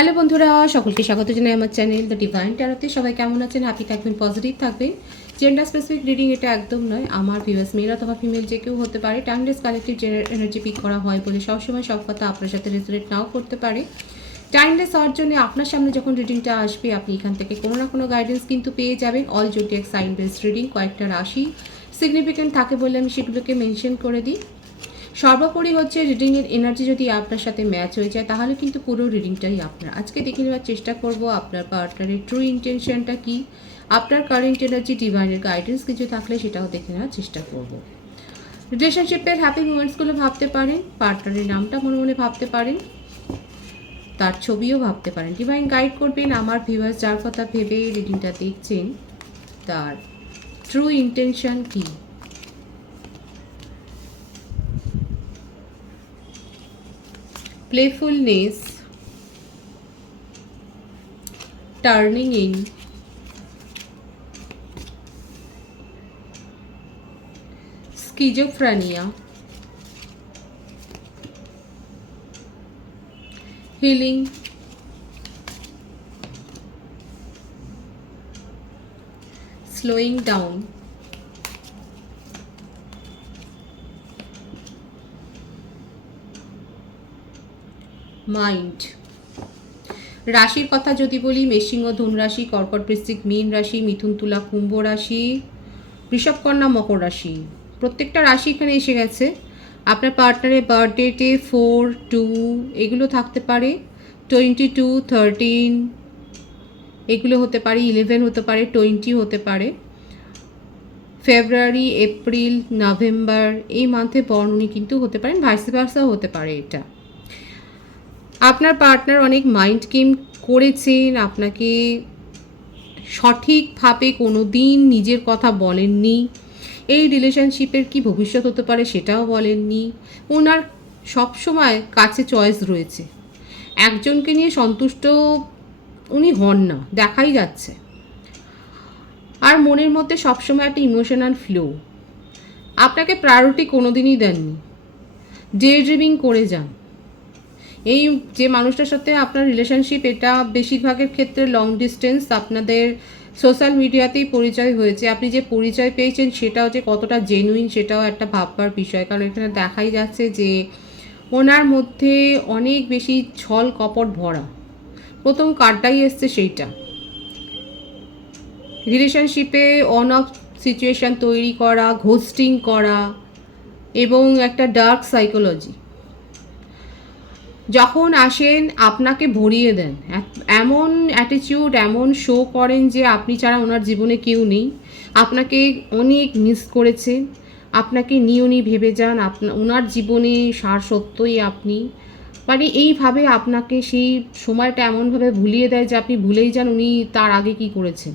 Hello বন্ধুরা, সকলকে স্বাগত জানাই আমার চ্যানেল দ্য ডিভাইন ট্যারোতে। সবাই কেমন আছেন? হ্যাপি থাকবেন, পজিটিভ থাকবেন। জেন্ডার স্পেসিফিক রিডিং এটা একদম নয়। আমার ভিউয়ার্স মেল অথবা ফিমেল যে কেউ হতে পারে। টাইমলেস কালেক্টিভ এনার্জি পিক করা হয় বলে সবসময় সব কথা আপনার সাথে রেজোনেট নাও করতে পারে। টাইমলেস হওয়ার জন্য আপনার সামনে যখন রিডিংটা আসবে, আপনি এখান থেকে কোনো না কোনো গাইডেন্স কিন্তু পেয়ে যাবেন। All zodiac sign based reading, কয়েকটা রাশি সিগনিফিকেন্ট থাকে বলে আমি সেগুলোকে মেনশন করে দিই। সর্বোপরি হচ্ছে রিডিংয়ের এনার্জি যদি আপনার সাথে ম্যাচ হয়ে যায় তাহলে কিন্তু পুরো রিডিংটাই আপনার। আজকে দেখে নেওয়ার চেষ্টা করব আপনার পার্টনারের ট্রু ইন্টেনশনটা কি, আপনার কারেন্ট এনার্জি, ডিভাইনের গাইডেন্স কিছু থাকলে সেটাও দেখে নেওয়ার চেষ্টা করব। রিলেশনশিপের হ্যাপি মোমেন্টসগুলো ভাবতে পারেন, পার্টনারের নামটা মনে মনে ভাবতে পারেন, তার ছবিও ভাবতে পারেন। ডিভাইন গাইড করবেন আমার ভিউয়ার্স যার কথা ভেবে রিডিংটা দেখছেন তার ট্রু ইন্টেনশন কী। Playfulness, turning in, schizophrenia, healing, slowing down, mind. রাশির কথা যদি বলি, মেষিংহ, ধনুর রাশি, কর্কট, বৃশ্চিক, মীন রাশি, মিথুন, তুলা, কুম্ভ রাশি, বৃষভ, কন্যা, মকর রাশি। প্রত্যেকটা রাশি এখানে এসে গেছে। আপনার পার্টনারের বার্থডেতে 4, 2 এগুলো থাকতে পারে, 22, 13 এগুলো হতে পারে, 11 হতে পারে, 20 হতে পারে, ফেব্রুয়ারি, এপ্রিল, নভেম্বর এই মান্থে বর্ণনী কিন্তু হতে পারেন, ভাইস ভার্সাও হতে পারে। এটা আপনার পার্টনার অনেক মাইন্ড গেম করেছেন, আপনাকে সঠিকভাবে কোনো দিন নিজের কথা বলেননি। এই রিলেশনশিপের কি ভবিষ্যৎ হতে পারে সেটাও বলেননি। ওনার সবসময় কাছে চয়েস রয়েছে, একজনকে নিয়ে সন্তুষ্ট উনি হন না, দেখাই যাচ্ছে। আর মনের মধ্যে সবসময় একটা ইমোশনাল ফ্লো, আপনাকে প্রায়োরিটি কোনো দিনই দেননি, ডে ড্রিমিং করে যান। এই যে মানুষটার সাথে আপনার রিলেশনশিপ, এটা বেশিরভাগের ক্ষেত্রে লং ডিস্টেন্স, আপনাদের সোশ্যাল মিডিয়াতেই পরিচয় হয়েছে। আপনি যে পরিচয় পেয়েছেন সেটাও যে কতটা জেনুইন সেটাও একটা ভাববার বিষয়, কারণ এখানে দেখাই যাচ্ছে যে ওনার মধ্যে অনেক বেশি ছল কপট ভরা। প্রথম কার্ডটাই এসছে সেইটা, রিলেশনশিপে অন অফ সিচুয়েশান তৈরি করা, ঘোস্টিং করা এবং একটা ডার্ক সাইকোলজি। যখন আসেন আপনাকে ভরিয়ে দেন, এমন অ্যাটিটিউড, এমন শো করেন যে আপনি ছাড়া ওনার জীবনে কেউ নেই, আপনাকে অনেক মিস করেছেন, আপনাকে নিয়ে উনি ভেবে যান ওনার জীবনে সার সত্যই আপনি। মানে এইভাবে আপনাকে সেই সময়টা এমনভাবে ভুলিয়ে দেয় যে আপনি ভুলেই যান উনি তার আগে কি করেছেন,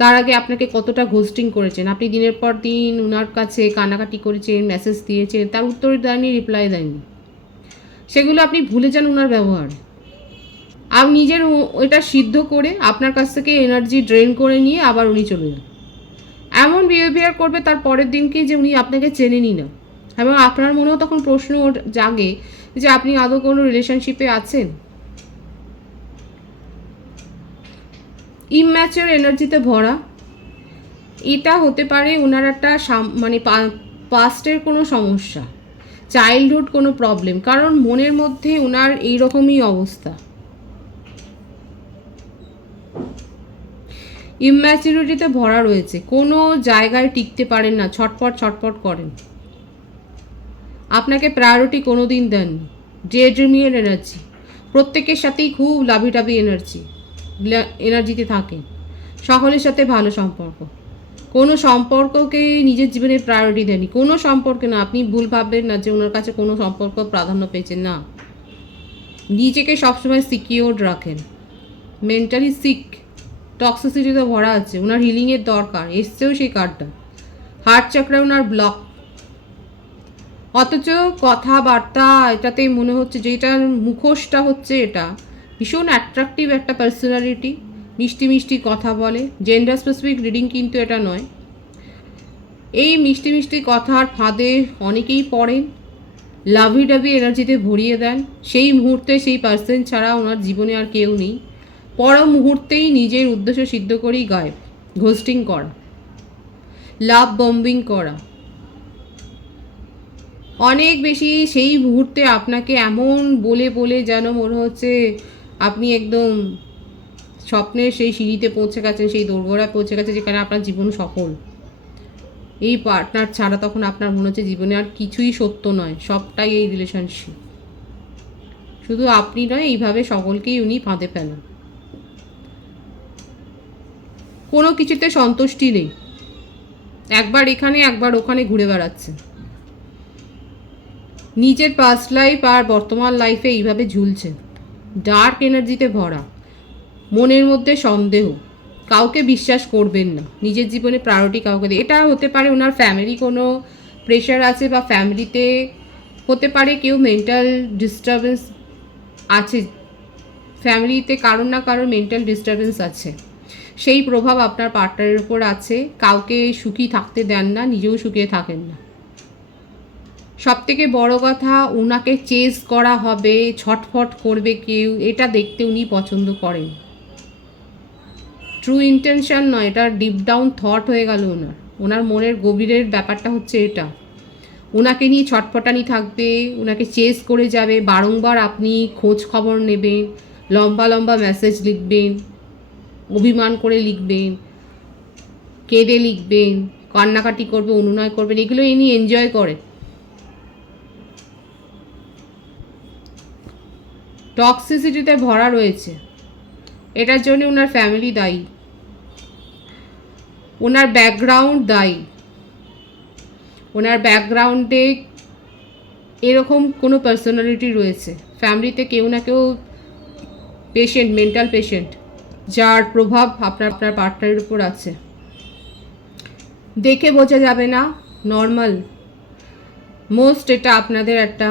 তার আগে আপনাকে কতটা ঘোস্টিং করেছেন। আপনি দিনের পর দিন ওনার কাছে কানাকাটি করেছেন, মেসেজ দিয়েছেন, তার উত্তর দেয়নি, রিপ্লাই দেয়নি, সেগুলো আপনি ভুলে যান ওনার ব্যবহার। আর নিজের ওইটা সিদ্ধ করে আপনার কাছ থেকে এনার্জি ড্রেন করে নিয়ে আবার উনি চলে যান। এমন বিহেভিয়ার করবে তার পরের দিনকে যে উনি আপনাকে চেনেনই না, এবং আপনার মনেও তখন প্রশ্ন জাগে যে আপনি আদৌ কোনো রিলেশনশিপে আছেন। ইম্যাচিওর এনার্জিতে ভরা। এটা হতে পারে ওনার একটা মানে পাস্টের কোনো সমস্যা, চাইল্ডহুড কোনো প্রবলেম, কারণ মনের মধ্যে ওনার এইরকমই অবস্থা। ইম্যাচুরিটিতে ভরা রয়েছে, কোনো জায়গায় টিকতে পারেন না, ছটপট ছটপট করেন, আপনাকে প্রায়োরিটি কোনো দিন দেননি। ডে ড্রিমিংয়ের এনার্জি, প্রত্যেকের সাথেই খুব লাভিটাভি এনার্জিতে থাকেন, সকলের সাথে ভালো সম্পর্ক, কোনো সম্পর্ককে নিজের জীবনে প্রায়োরিটি দেননি, কোনো সম্পর্কে না। আপনি ভুল ভাববেন না যে ওনার কাছে কোনো সম্পর্ক প্রাধান্য পেয়েছেন, না। নিজেকে সবসময় সিকিওর রাখেন, মেন্টালি সিক, টক্সিসিটিতে ভরা আছে, ওনার হিলিংয়ের দরকার, এসছেও সেই কার্ডটা। হার্ট চাকরা ওনার ব্লক, অথচ কথাবার্তা এটাতে মনে হচ্ছে যে এটার মুখোশটা হচ্ছে এটা ভীষণ অ্যাট্রাকটিভ একটা পার্সোনালিটি, মিষ্টি মিষ্টি কথা বলে। জেন্ডার স্পেসিফিক রিডিং কিন্তু এটা নয়। এই মিষ্টি মিষ্টি কথার ফাঁদে অনেকেই পড়েন, লাভি ডাভি এনার্জিতে ভরিয়ে দেন। সেই মুহূর্তে সেই পার্সন ছাড়া ওনার জীবনে আর কেউ নেই। পর মুহূর্তেই নিজের উদ্দেশ্য সিদ্ধ করেই গায়েব। ঘোস্টিং করা, লাভ বম্বিং করা, অনেক বেশি। সেই মুহূর্তে আপনাকে এমন বলে বলে যেন মনে হচ্ছে আপনি একদম স্বপ্নের সেই সিঁড়িতে পৌঁছে গেছেন, সেই দোরগোড়ায় পৌঁছে গেছে যেখানে আপনার জীবন সফল। এই পার্টনার ছাড়া তখন আপনার মনে হচ্ছে জীবনে আর কিছুই সত্য নয়, সবটাই এই রিলেশনশিপ। শুধু আপনি নয়, এইভাবে সকলকেই উনি ফাঁদে ফেলেন। কোনো কিছুতে সন্তুষ্টি নেই, একবার এখানে একবার ওখানে ঘুরে বেড়াচ্ছে। নিজের পাস্ট লাইফ আর বর্তমান লাইফে এইভাবে ঝুলছে, ডার্ক এনার্জিতে ভরা। মনের মধ্যে সন্দেহ, কাউকে বিশ্বাস করবেন না, নিজের জীবনে প্রায়োরিটি কাউকে দিয়ে। এটা হতে পারে ওনার ফ্যামিলি কোনো প্রেশার আছে, বা ফ্যামিলিতে হতে পারে কেউ মেন্টাল ডিস্টারবেন্স আছে, ফ্যামিলিতে কারোর না কারোর মেন্টাল ডিস্টারবেন্স আছে, সেই প্রভাব আপনার পার্টনারের উপর আছে। কাউকে সুখী থাকতে দেন না, নিজেও সুখে থাকেন না। সবথেকে বড় কথা, ওনাকে চেস করা হবে, ছটফট করবে কেউ, এটা দেখতে উনি পছন্দ করেন। ট্রু ইন্টেনশন নয়, এটা ডিপ ডাউন থট হয়ে গেল ওনার। ওনার মনের গভীরের ব্যাপারটা হচ্ছে এটা। ওনাকে নিয়ে ছটফটানি থাকবে, ওনাকে চেস করে যাবে, বারংবার আপনি খোঁজ খবর নেবেন, লম্বা লম্বা মেসেজ লিখবেন, অভিমান করে লিখবেন, কেঁদে লিখবেন, কান্নাকাটি করবে, অনুনয় করবেন, এগুলো ইনি এনজয় করেন। টক্সিসিটিতে ভরা রয়েছে, এটার জন্য ওনার ফ্যামিলি দায়ী, ওনার ব্যাকগ্রাউন্ড দায়ী। ওনার ব্যাকগ্রাউন্ডে এরকম কোনো পার্সোনালিটি রয়েছে, ফ্যামিলিতে কেউ না কেউ পেশেন্ট, মেন্টাল পেশেন্ট, যার প্রভাব আপনার পার্টনারের উপর আছে। দেখে বোঝা যাবে না, নর্মাল মোস্ট এটা আপনাদের একটা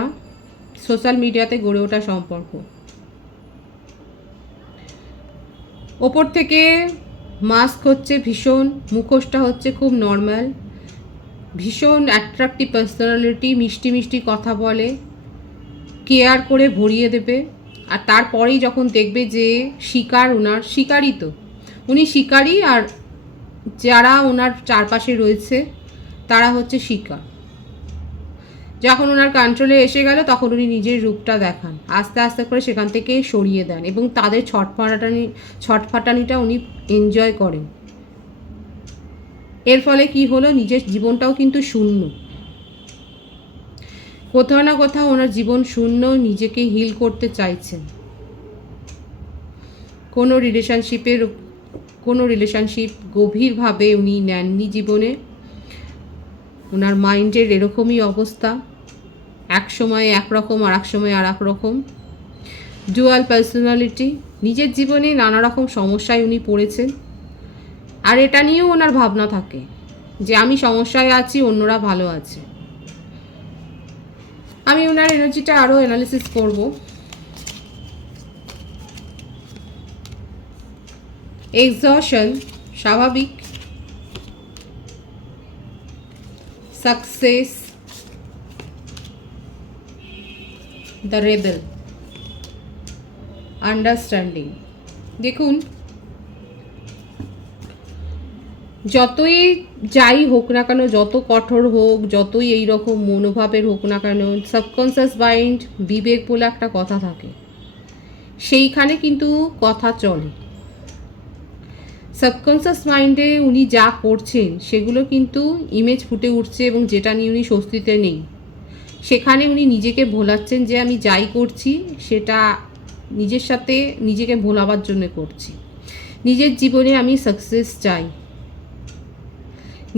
সোশ্যাল মিডিয়াতে গড়ে ওঠা সম্পর্ক। ওপর থেকে মাস্ক হচ্ছে ভীষণ, মুখোশটা হচ্ছে খুব নর্মাল, ভীষণ অ্যাট্রাক্টিভ পার্সোনালিটি, মিষ্টি মিষ্টি কথা বলে, কেয়ার করে ভরিয়ে দেবে। আর তারপরেই যখন দেখবে যে শিকার, ওনার শিকারই তো, উনি শিকারই, আর যারা ওনার চারপাশে রয়েছে তারা হচ্ছে শিকার। যখন ওনার কন্ট্রোলে এসে গেল তখন উনি নিজের রূপটা দেখান, আস্তে আস্তে করে সেখান থেকে সরিয়ে দেন, এবং তাদের ছটফাটানিটা উনি এনজয় করেন। এর ফলে কি হলো, নিজের জীবনটাও কিন্তু শূন্য, কোথাও না কোথাও ওনার জীবন শূন্য, নিজেকে হিল করতে চাইছেন। কোনো রিলেশনশিপ গভীরভাবে উনি নেননি জীবনে। ওনার মাইন্ডের এরকমই অবস্থা, এক সময় একরকম আর এক সময় আর এক রকম, ডুয়াল পার্সোনালিটি। নিজের জীবনে নানা রকম সমস্যায় উনি পড়েছেন, আর এটা নিয়েও ওনার ভাবনা থাকে যে আমি সমস্যায় আছি, অন্যরা ভালো আছে। আমি ওনার এনার্জিটা আরও অ্যানালিসিস করব। এক্সহশন স্বাভাবিক, সাকসেস, দ্য রেবেল, আন্ডারস্ট্যান্ডিং। দেখুন, যতই যাই হোক না কেন, যত কঠোর হোক, যতই এই রকম মনোভাবের হোক না কেন, সাবকনসিয়াস মাইন্ড, বিবেক বলে একটা কথা থাকে, সেইখানে কিন্তু কথা চলে। সাবকনসিয়াস মাইন্ডে উনি যা করছেন সেগুলো কিন্তু ইমেজ ফুটে উঠছে, এবং যেটা নিয়ে উনি স্বস্তিতে নেই, সেখানে উনি নিজেকে ভোলাচ্ছেন যে আমি যাই করছি সেটা নিজের সাথে নিজেকে ভোলাবার জন্য করছি। নিজের জীবনে আমি সাকসেস চাই,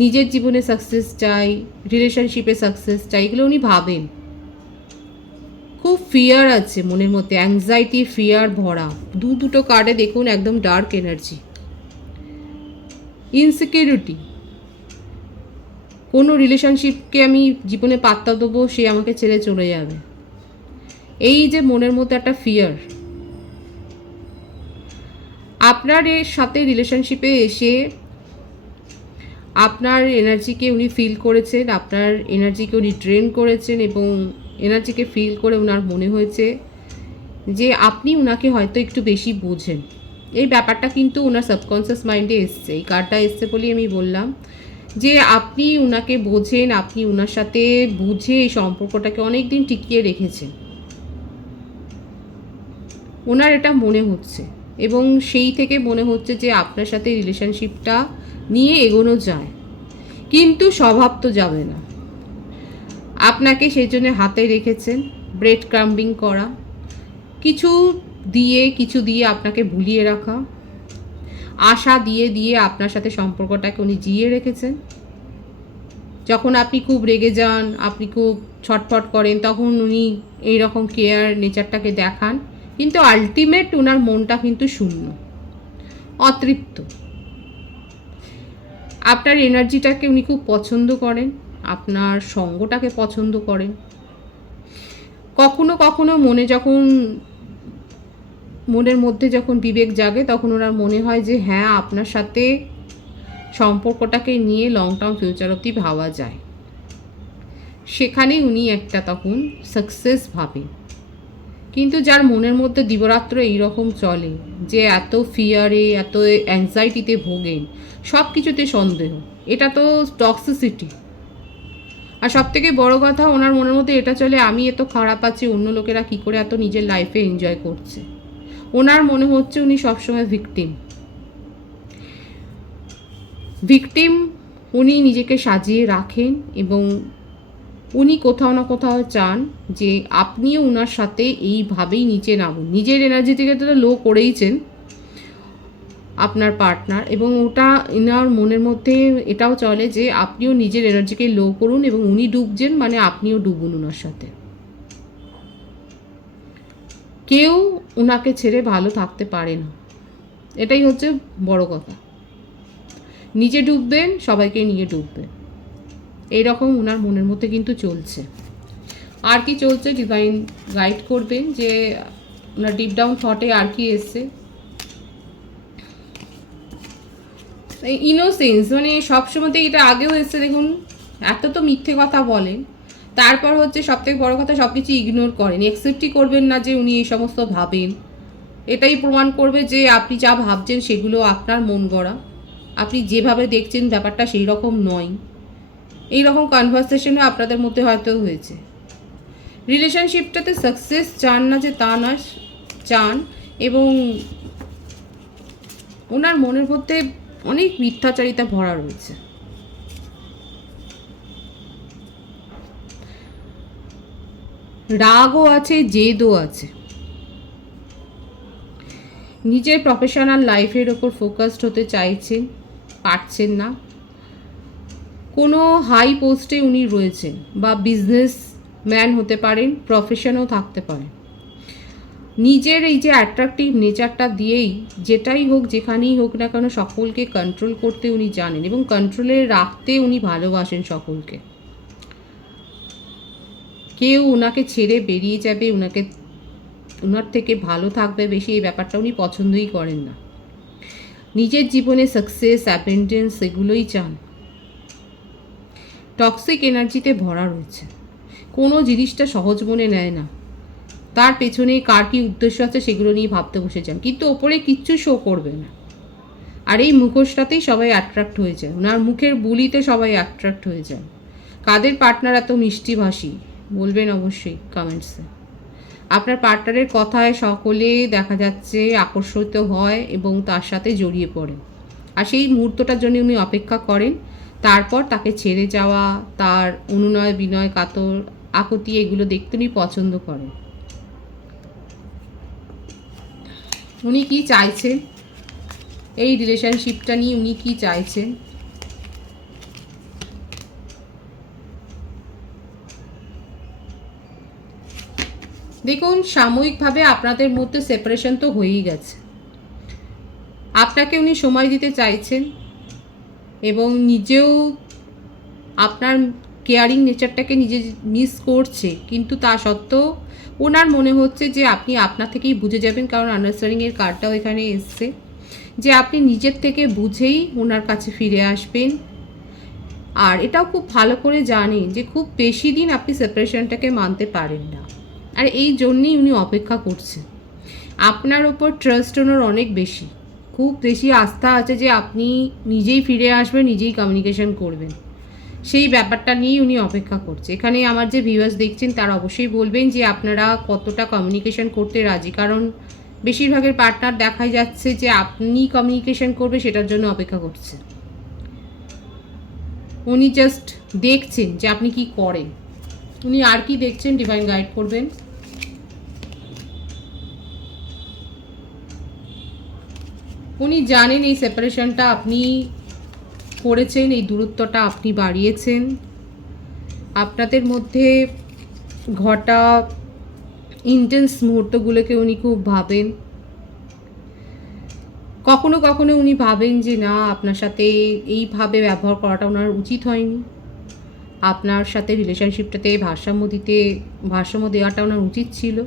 নিজের জীবনে সাকসেস চাই, রিলেশনশিপে সাকসেস চাই, এগুলো উনি ভাবেন। খুব ফিয়ার আছে মনের মধ্যে, অ্যাংজাইটি, ফিয়ার ভরা। দুটো কার্ডে দেখুন একদম ডার্ক এনার্জি। ইনসিকিউরিটি, কোনো রিলেশনশিপকে আমি জীবনে পাত্তা দেবো, সে আমাকে ছেড়ে চলে যাবে, এই যে মনের মধ্যে একটা ফিয়ার। আপনার এর সাথে রিলেশনশিপে এসে আপনার এনার্জিকে উনি ফিল করেছেন, আপনার এনার্জিকে উনি ড্রেন করেছেন, এবং এনার্জিকে ফিল করে ওনার মনে হয়েছে যে আপনি ওনাকে হয়তো একটু বেশি বোঝেন। এই ব্যাপারটা কিন্তু ওনার সাবকনসিয়াস মাইন্ডে এসছে, এই কার্ডটা এসছে বলেই আমি বললাম যে আপনি ওনাকে বোঝেন, আপনি ওনার সাথে বুঝে এই সম্পর্কটাকে অনেক দিন টিকিয়ে রেখেছেন। ওনার এটা মনে হচ্ছে এবং সেই থেকে মনে হচ্ছে যে আপনার সাথে রিলেশনশিপটা নিয়ে এগোনো যায়, কিন্তু স্বভাব তো যাবে না। আপনাকে সেই জন্য হাতে রেখেছেন, ব্রেড ক্রাম্বিং করা, কিছু দিয়ে আপনাকে ভুলিয়ে রাখা, আশা দিয়ে দিয়ে আপনার সাথে সম্পর্কটাকে উনি জিয়ে রেখেছেন। যখন আপনি খুব রেগে যান, আপনি খুব ছটফট করেন, তখন উনি এইরকম কেয়ার নেচারটাকে দেখান, কিন্তু আলটিমেট ওনার মনটা কিন্তু শূন্য, অতৃপ্ত। আপনার এনার্জিটাকে উনি খুব পছন্দ করেন, আপনার সঙ্গটাকে পছন্দ করেন। কখনো কখনো মনের মধ্যে যখন বিবেক জাগে, তখন ওনার মনে হয় যে হ্যাঁ, আপনার সাথে সম্পর্কটাকে নিয়ে লং টার্ম ফিউচার অবধি ভাবা যায়। সেখানেই উনি একটা তখন সাকসেস ভাবেন। কিন্তু যার মনের মধ্যে দিবারাত্র এইরকম চলে যে এত ফিয়ারে, এত অ্যাংজাইটিতে ভোগেন, সব কিছুতে সন্দেহ, এটা তো টক্সিসিটি। আর সবথেকে বড় কথা, ওনার মনের মধ্যে এটা চলে আমি এত খারাপ আছি, অন্য লোকেরা কী করে এত নিজের লাইফে এনজয় করছে। ওনার মনে হচ্ছে উনি সবসময় ভিকটিম উনি নিজেকে সাজিয়ে রাখেন এবং উনি কোথাও না কোথাও চান যে আপনিও ওনার সাথে এইভাবেই নিচে নামুন। নিজের এনার্জি থেকে তো লো করেইছেন আপনার পার্টনার, এবং ওটা এনার মনের মধ্যে এটাও চলে যে আপনিও নিজের এনার্জিকে লো করুন এবং উনি ডুবছেন মানে আপনিও ডুবুন ওনার সাথে। কেউ ওনাকে ছেড়ে ভালো থাকতে পারে না, এটাই হচ্ছে বড় কথা। নিজে ডুববেন, সবাইকে নিয়ে ডুববেন, এইরকম ওনার মনের মধ্যে কিন্তু চলছে। আর কি চলছে ডিভাইন গাইড করবেন যে ওনার ডিপ ডাউন থটে আর কি এসছে। ইনোসেন্স, মানে সবসময়তেই এটা আগেও এসছে, দেখুন এত তো মিথ্যে কথা বলেন, তারপর হচ্ছে সবথেকে বড় কথা সব কিছু ইগনোর করেন, অ্যাকসেপ্টই করবেন না যে উনি এই সমস্ত ভাবেন। এটাই প্রমাণ করবে যে আপনি যা ভাবছেন সেগুলো আপনার মন গড়া, আপনি যেভাবে দেখছেন ব্যাপারটা সেই রকম নয়। এইরকম কনভারসেশনও আপনাদের মধ্যে হয়তো হয়েছে। রিলেশনশিপটাতে সাকসেস চান না যে তা নয়, চান, এবং ওনার মনের মধ্যে অনেক মিথ্যাচারিতা ভরা রয়েছে। রাগও আছে, জেদও আছে। নিজের প্রফেশনাল লাইফের ওপর ফোকাসড হতে চাইছেন, পারছেন না। কোনো হাই পোস্টে উনি রয়েছেন, বা বিজনেস ম্যান হতে পারেন, প্রফেশনও থাকতে পারেন। নিজের এই যে অ্যাট্রাকটিভ নেচারটা দিয়েই যেটাই হোক, যেখানেই হোক না কেন, সকলকে কন্ট্রোল করতে উনি জানেন এবং কন্ট্রোলে রাখতে উনি ভালোবাসেন সকলকে। কেউ ওনাকে ছেড়ে বেরিয়ে যাবে, ওনার থেকে ভালো থাকবে বেশি, এই ব্যাপারটা উনি পছন্দই করেন না। নিজের জীবনে সাকসেস, অ্যাবেন্ডেন্স এগুলোই চান। টক্সিক এনার্জিতে ভরা রয়েছে, কোনো জিনিসটা সহজ মনে নেয় না, তার পেছনে কার কী উদ্দেশ্য আছে সেগুলো নিয়ে ভাবতে বসে যান, কিন্তু ওপরে কিচ্ছু শো করবে না। আর এই মুখোশটাতেই সবাই অ্যাট্রাক্ট হয়ে যায়, ওনার মুখের বুলিতে সবাই অ্যাট্রাক্ট হয়ে যায়। কাদের পার্টনার এত মিষ্টিভাষী বলবেন অবশ্যই কমেন্টসে। আপনার পার্টনারের কথায় সকলে দেখা যাচ্ছে আকর্ষিত হয় এবং তার সাথে জড়িয়ে পড়ে, আর সেই মুহূর্তটার জন্য উনি অপেক্ষা করেন। তারপর তাকে ছেড়ে যাওয়া, তার অনুনয় বিনয়, কাতর আকুতি, এগুলো দেখতে উনি পছন্দ করেন। উনি কি চাইছেন এই রিলেশনশিপটা নিয়ে, উনি কি চাইছেন? দেখুন, সাময়িকভাবে আপনাদের মধ্যে সেপারেশন তো হয়েই গেছে। আপনাকে উনি সময় দিতে চাইছেন এবং নিজেও আপনার কেয়ারিং নেচারটাকে নিজে মিস করছে, কিন্তু তা সত্ত্বেও ওনার মনে হচ্ছে যে আপনি আপনা থেকেই বুঝে যাবেন, কারণ আন্ডারস্ট্যান্ডিংয়ের কার্ডটাও এখানে এসছে যে আপনি নিজের থেকে বুঝেই ওনার কাছে ফিরে আসবেন। আর এটাও খুব ভালো করে জানেন যে খুব বেশি দিন আপনি সেপারেশনটাকে মানতে পারেন না, আর এই জন্যেই উনি অপেক্ষা করছেন। আপনার ওপর ট্রাস্ট ওনার অনেক বেশি, খুব বেশি আস্থা আছে যে আপনি নিজেই ফিরে আসবেন, নিজেই কমিউনিকেশন করবেন, সেই ব্যাপারটা নিয়েই উনি অপেক্ষা করছে। এখানে আমার যে ভিউয়ার্স দেখছেন তারা অবশ্যই বলবেন যে আপনারা কতটা কমিউনিকেশন করতে রাজি, কারণ বেশিরভাগের পার্টনার দেখাই যাচ্ছে যে আপনি কমিউনিকেশন করবে সেটার জন্য অপেক্ষা করছে। উনি জাস্ট দেখছেন যে আপনি কি করেন, উনি আর কি দেখছেন ডিভাইন গাইড করবেন। উনি জানেন এই সেপারেশনটা আপনি করেছেন, এই দূরত্বটা আপনি বাড়িয়েছেন, আপনাদের মধ্যে ঘটা ইন্টেন্স মুহূর্তগুলোকে উনি খুব ভাবেন। কখনো কখনো উনি ভাবেন যে না, আপনার সাথে এইভাবে ব্যবহার করাটা ওনার উচিত হয়নি, আপনার সাথে রিলেশনশিপটাতে ভারসাম্য দেওয়াটা ওনার উচিত ছিল।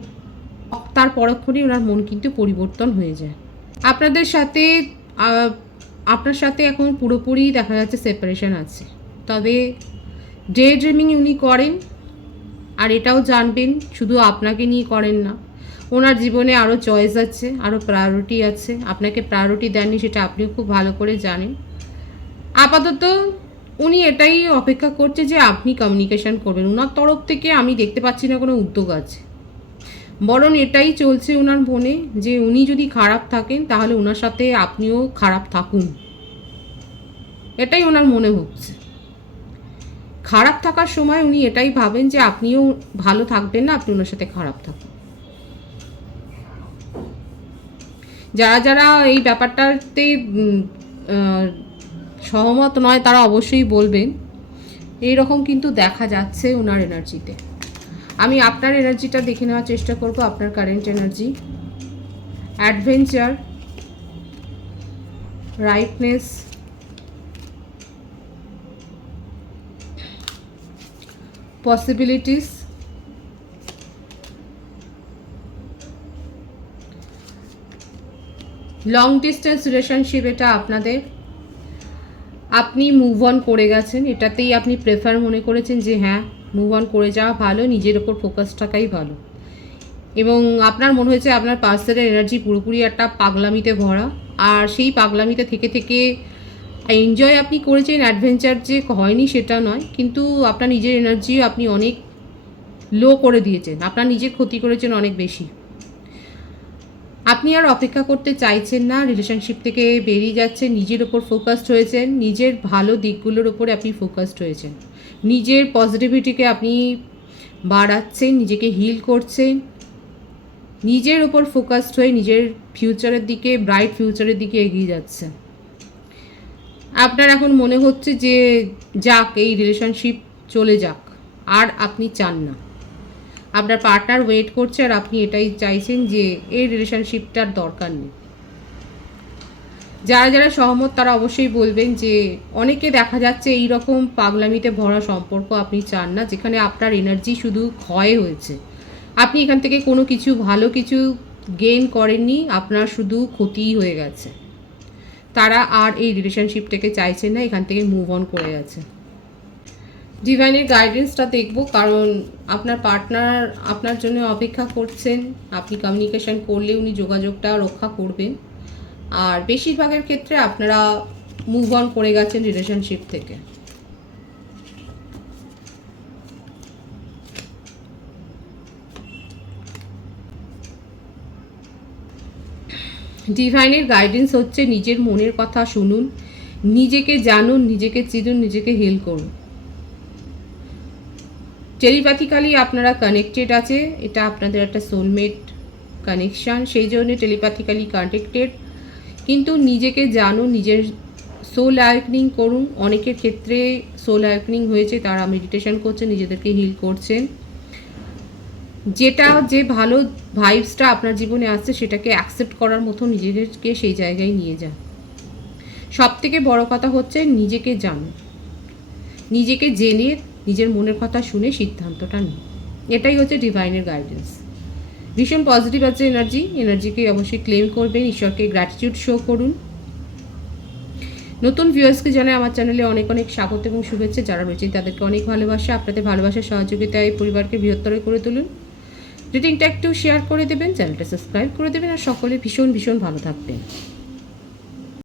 তার পরক্ষণেই ওনার মন কিন্তু পরিবর্তন হয়ে যায়। আপনার সাথে এখন পুরোপুরি দেখা যাচ্ছে সেপারেশন আছে, তবে ডে ড্রিমিং উনি করেন, আর এটাও জানবেন শুধু আপনাকে নিয়ে করেন না, ওনার জীবনে আরও চয়েস আছে, আরও প্রায়োরিটি আছে, আপনাকে প্রায়োরিটি দেননি সেটা আপনিও খুব ভালো করে জানেন। আপাতত উনি এটাই অপেক্ষা করছে যে আপনি কমিউনিকেশন করবেন। ওনার তরফ থেকে আমি দেখতে পাচ্ছি না কোনো উদ্যোগ আছে, বরং এটাই চলছে ওনার মনে যে উনি যদি খারাপ থাকেন তাহলে ওনার সাথে আপনিও খারাপ থাকুন, এটাই ওনার মনে হচ্ছে। খারাপ থাকার সময় উনি এটাই ভাবেন যে আপনিও ভালো থাকবেন না, আপনি ওনার সাথে খারাপ থাকুন। যারা যারা এই ব্যাপারটাতে সহমত নয় তারা অবশ্যই বলবেন। এইরকম কিন্তু দেখা যাচ্ছে ওনার এনার্জিতে। আমি আপনার এনার্জিটা দেখে নেওয়ার চেষ্টা করব, আপনার current energy. Adventure, rightness, possibilities, long distance relationship এটা আপনাদের, আপনি মুভ অন করে গেছেন, এটাতেই আপনি প্রেফার মনে করেছেন যে হ্যাঁ মুভ অন করে যাওয়া ভালো, নিজের ওপর ফোকাস থাকাই ভালো। এবং আপনার মনে হয়েছে আপনার পার্সনের এনার্জি পুরোপুরি একটা পাগলামিতে ভরা, আর সেই পাগলামিতে থেকে থেকে এনজয় আপনি করেছেন, অ্যাডভেঞ্চার যে হয়নি সেটা নয়, কিন্তু আপনার নিজের এনার্জিও আপনি অনেক লো করে দিয়েছেন, আপনার নিজের ক্ষতি করেছেন অনেক বেশি। আপনি আর অপেক্ষা করতে চাইছেন না, রিলেশনশিপ থেকে বেরিয়ে যাচ্ছেন, নিজের ওপর ফোকাসড হয়েছেন, নিজের ভালো দিকগুলোর ওপরে আপনি ফোকাসড হয়েছেন, নিজের পজিটিভিটিকে আপনি বাড়াচ্ছেন, নিজেকে হিল করছেন, নিজের ওপর ফোকাসড হয়ে নিজের ফিউচারের দিকে, ব্রাইট ফিউচারের দিকে এগিয়ে যাচ্ছে। আপনার এখন মনে হচ্ছে যে যাক, এই রিলেশনশিপ চলে যাক, আর আপনি চান না, আপনার পার্টনার ওয়েট করছে আর আপনি এটাই চাইছেন যে এই রিলেশনশিপটার দরকার নেই। যারা যারা সহমত তারা অবশ্যই বলবেন যে অনেকে দেখা যাচ্ছে এই রকম পাগলামিতে ভরা সম্পর্ক আপনি চান না, যেখানে আপনার এনার্জি শুধু ক্ষয় হয়েছে, আপনি এখান থেকে কোনো কিছু ভালো কিছু গেইন করেননি, আপনার শুধু ক্ষতিই হয়ে গেছে। তারা আর এই রিলেশনশিপটাকে চাইছেন না, এখান থেকে মুভ অন করে গেছে। ডিভাইনের গাইডেন্সটা দেখব, কারণ আপনার পার্টনার আপনার জন্য অপেক্ষা করছেন, আপনি কমিউনিকেশন করলে উনি যোগাযোগটা রক্ষা করবেন, আর বেশিরভাগের ক্ষেত্রে আপনারা মুভ অন করে গেছেন রিলেশনশিপ থেকে। ডিভাইনের গাইডেন্স হচ্ছে নিজের মনের কথা শুনুন, নিজেকে জানুন, নিজেকে চিনুন, নিজেকে হিল করুন। টেলিপ্যাথিক্যালি আপনারা কানেক্টেড আছে, এটা আপনাদের একটা সোলমেট কানেকশান, সেই জন্য টেলিপ্যাথিক্যালি কানেক্টেড, কিন্তু নিজেকে জানুন, নিজের সোল অ্যাওয়েকনিং করুন। অনেকের ক্ষেত্রে সোল অ্যাওয়েকনিং হয়েছে, তারা মেডিটেশন করছেন, নিজেদেরকে হিল করছেন। যে ভালো ভাইবসটা আপনার জীবনে আসছে সেটাকে অ্যাকসেপ্ট করার মতো নিজেদেরকে সেই জায়গায় নিয়ে যান। সব থেকে বড় কথা হচ্ছে নিজেকে জানুন, নিজেকে জেনে নিজের মনের কথা শুনে সিদ্ধান্তটা নিন, এটাই হচ্ছে ডিভাইনের গাইডেন্স। ভীষণ পজিটিভ আছে এনার্জিকে অবশ্যই ক্লেম করবেন, ঈশ্বরকে গ্র্যাটিটিউড শো করুন। নতুন ভিউয়ার্সকে জানাই আমার চ্যানেলে অনেক অনেক স্বাগত এবং শুভেচ্ছা। যারা রয়েছে তাদেরকে অনেক ভালোবাসা। আপনাদের ভালোবাসার সহযোগিতায় এই পরিবারকে বৃহত্তর করে তুলুন। রিডিংটা একটু শেয়ার করে দেবেন, চ্যানেলটা সাবস্ক্রাইব করে দেবেন, আর সকলে ভীষণ ভীষণ ভালো থাকবেন।